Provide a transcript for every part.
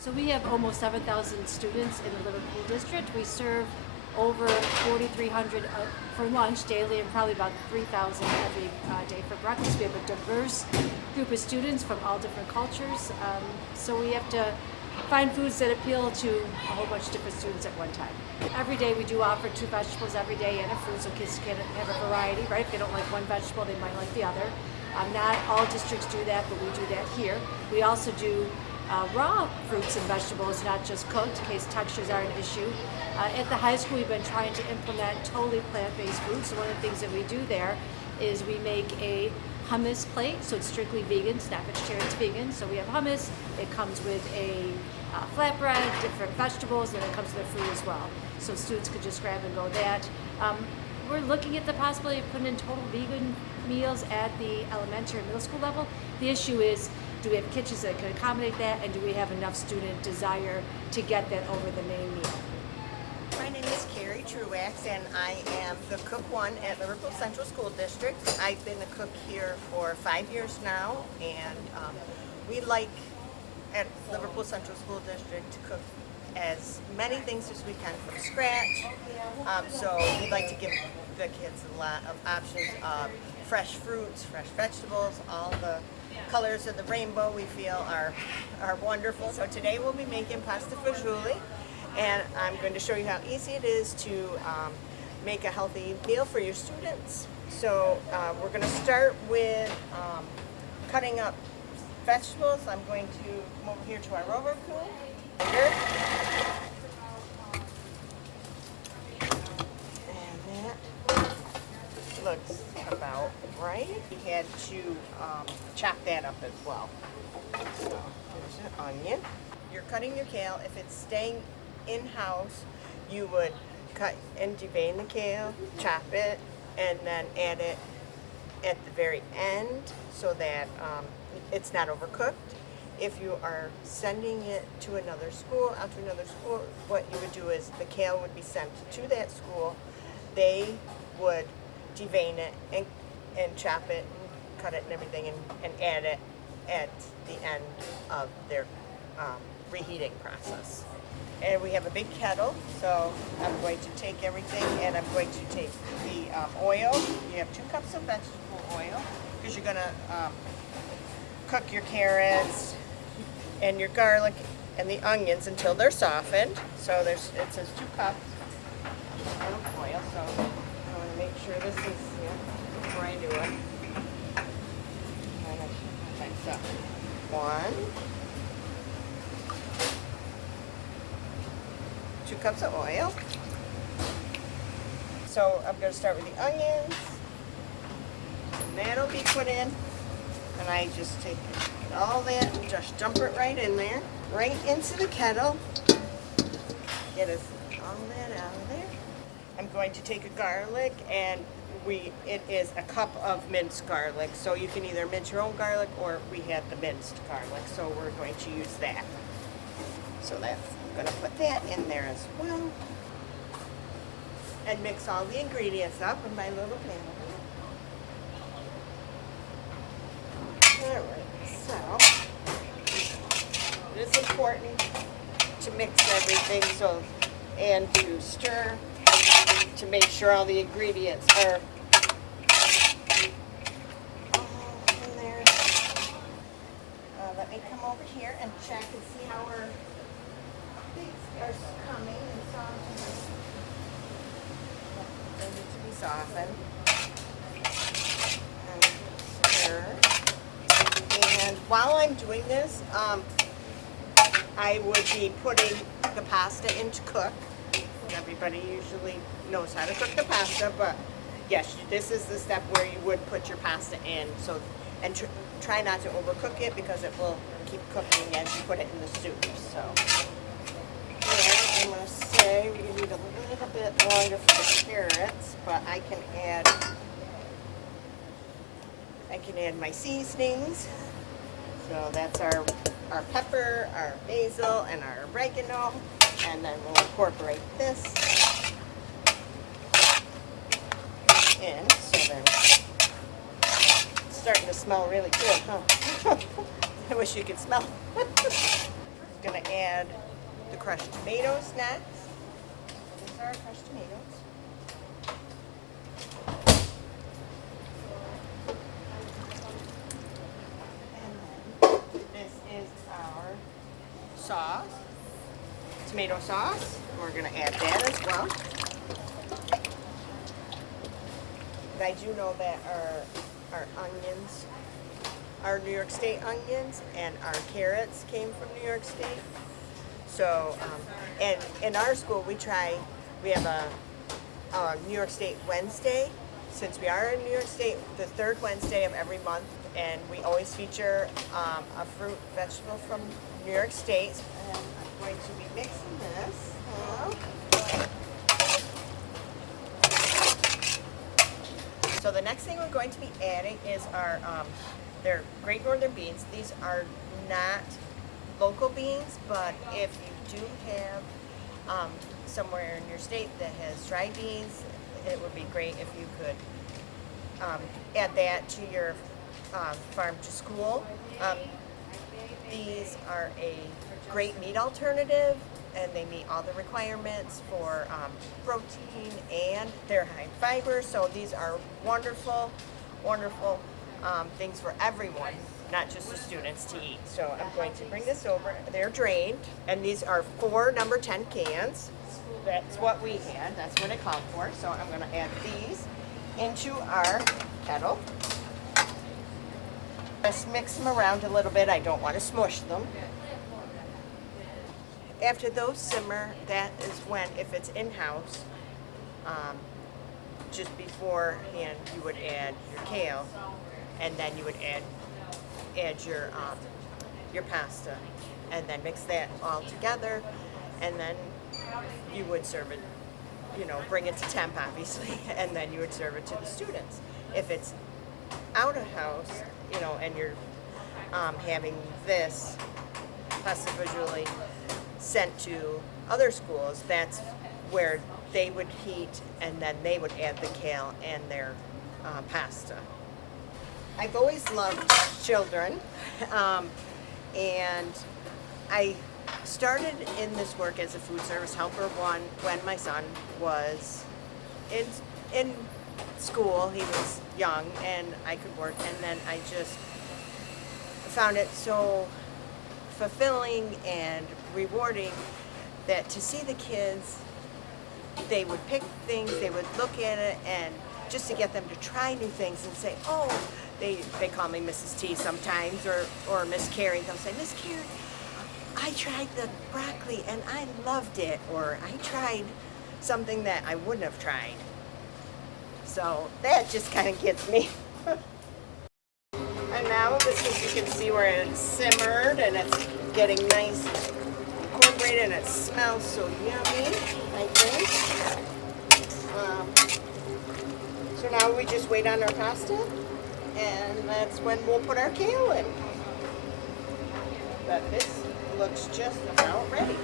So we have almost 7,000 students in the Liverpool district. We serve over 4,300 for lunch daily and probably about 3,000 every day for breakfast. We have a diverse group of students from all different cultures. So we have to find foods that appeal to a whole bunch of different students at one time. Every day we do offer 2 vegetables every day and a fruit, so kids can have a variety, right? If they don't like one vegetable, they might like the other. Not all districts do that, but we do that here. We also do raw fruits and vegetables, not just cooked, in case textures are an issue. At the high school, we've been trying to implement totally plant-based food. So one of the things that we do there is we make a hummus plate, so it's strictly vegan. It's not vegetarian, it's vegan. So we have hummus. It comes with a flatbread, different vegetables, and it comes with fruit as well. So students could just grab and go that. We're looking at the possibility of putting in total vegan meals at the elementary and middle school level. The issue is, do we have kitchens that can accommodate that, and do we have enough student desire to get that over the main meal? My name is Carrie Truax, and I am the cook one at Liverpool Central School District. I've been a cook here for 5 years now, and we like at Liverpool Central School District to cook as many things as we can from scratch. So we like to give the kids a lot of options of fresh fruits, fresh vegetables, all the colors of the rainbow we feel are wonderful. So today we'll be making pasta fagioli, and I'm going to show you how easy it is to make a healthy meal for your students. So we're going to start with cutting up vegetables. I'm going to come over here to our rover pool. And that looks about right. We had to chop that up as well. So here's an onion. You're cutting your kale. If it's staying in-house, you would cut and devein the kale, chop it, and then add it at the very end so that it's not overcooked. If you are sending it to another school, out to another school, what you would do is the kale would be sent to that school. They would devein it and chop it and cut it and everything and add it at the end of their reheating process. And we have a big kettle, so I'm going to take everything and I'm going to take the oil. You have 2 cups of vegetable oil because you're going to cook your carrots and your garlic and the onions until they're softened. So it says 2 cups of oil, so I want to make sure this is before I do it. Okay, so 1, 2 cups of oil. So I'm going to start with the onions, and that'll be put in, and I just take all that and just dump it right in there, right into the kettle. Get all that out of there. I'm going to take a garlic, and it is a cup of minced garlic, so you can either mince your own garlic or we had the minced garlic, so we're going to use that. So I'm going to put that in there as well, and mix all the ingredients up in my little pan. Alright, so it is important to mix everything and to stir to make sure all the ingredients are all in there. Let me come over here and check and see how our things are coming and softening. They need to be softened. And stir. And while I'm doing this, I would be putting the pasta into cook. Everybody usually knows how to cook the pasta, but yes, this is the step where you would put your pasta in. So, and try not to overcook it because it will keep cooking as you put it in the soup. So, yeah, I'm going to say we need a little bit longer for the carrots, but I can add my seasonings. So that's our pepper, our basil, and our oregano, and then we'll incorporate this in. So then it's starting to smell really good, huh? I wish you could smell. gonna add the crushed tomatoes next. These are our crushed tomatoes. And then this is our sauce, tomato sauce. We're gonna add that as well. But I do know that our onions, our New York State onions, and our carrots came from New York State. So, and in our school we have a New York State Wednesday. Since we are in New York State, the third Wednesday of every month, and we always feature a fruit, vegetable from New York State. And I'm going to be mixing this up. So the next thing we're going to be adding is our, they're Great Northern beans. These are not local beans, but if you do have somewhere in your state that has dried beans, it would be great if you could add that to your farm to school. These are a great meat alternative, and they meet all the requirements for protein, and they're high in fiber. So these are wonderful, wonderful things for everyone, not just the students to eat. So I'm going to bring this over. They're drained, and these are 4 number 10 cans. That's what we had. That's what it called for. So I'm going to add these into our kettle. Just mix them around a little bit. I don't want to smush them. After those simmer, that is when, if it's in-house, just beforehand you would add your kale, and then you would add your pasta, and then mix that all together, and then you would serve it, bring it to temp obviously, and then you would serve it to the students. If it's out of house, and you're having this pasta fagioli sent to other schools, that's where they would heat, and then they would add the kale and their pasta. I've always loved children, and I started in this work as a food service helper when my son was in school. He was young and I could work, and then I just found it so fulfilling and rewarding that to see the kids, they would pick things, they would look at it, and just to get them to try new things and say, oh, they call me Mrs. T sometimes, or Miss Carrie. They'll say, Miss Carrie, I tried the broccoli and I loved it, or I tried something that I wouldn't have tried. So that just kind of gets me. And now this is, you can see where it's simmered and it's getting nice incorporated, and it smells so yummy, I think. So now we just wait on our pasta, and that's when we'll put our kale in. But this looks just about ready.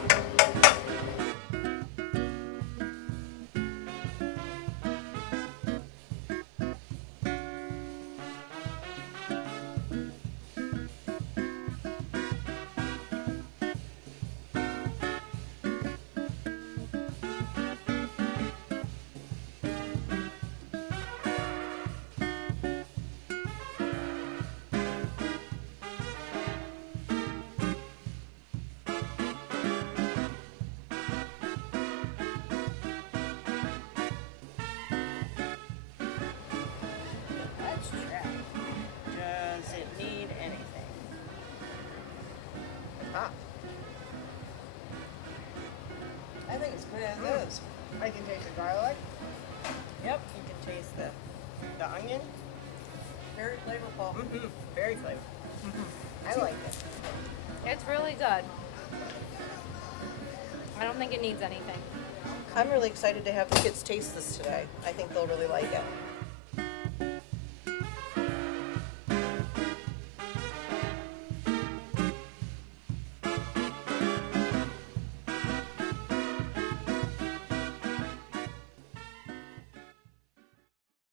Let's try. Does it need anything? Ah. I think it's good as is. I can taste the garlic. Yep. You can taste the onion. Very flavorful. Mm-hmm. Very flavorful. I like it. It's really good. I don't think it needs anything. I'm really excited to have the kids taste this today. I think they'll really like it.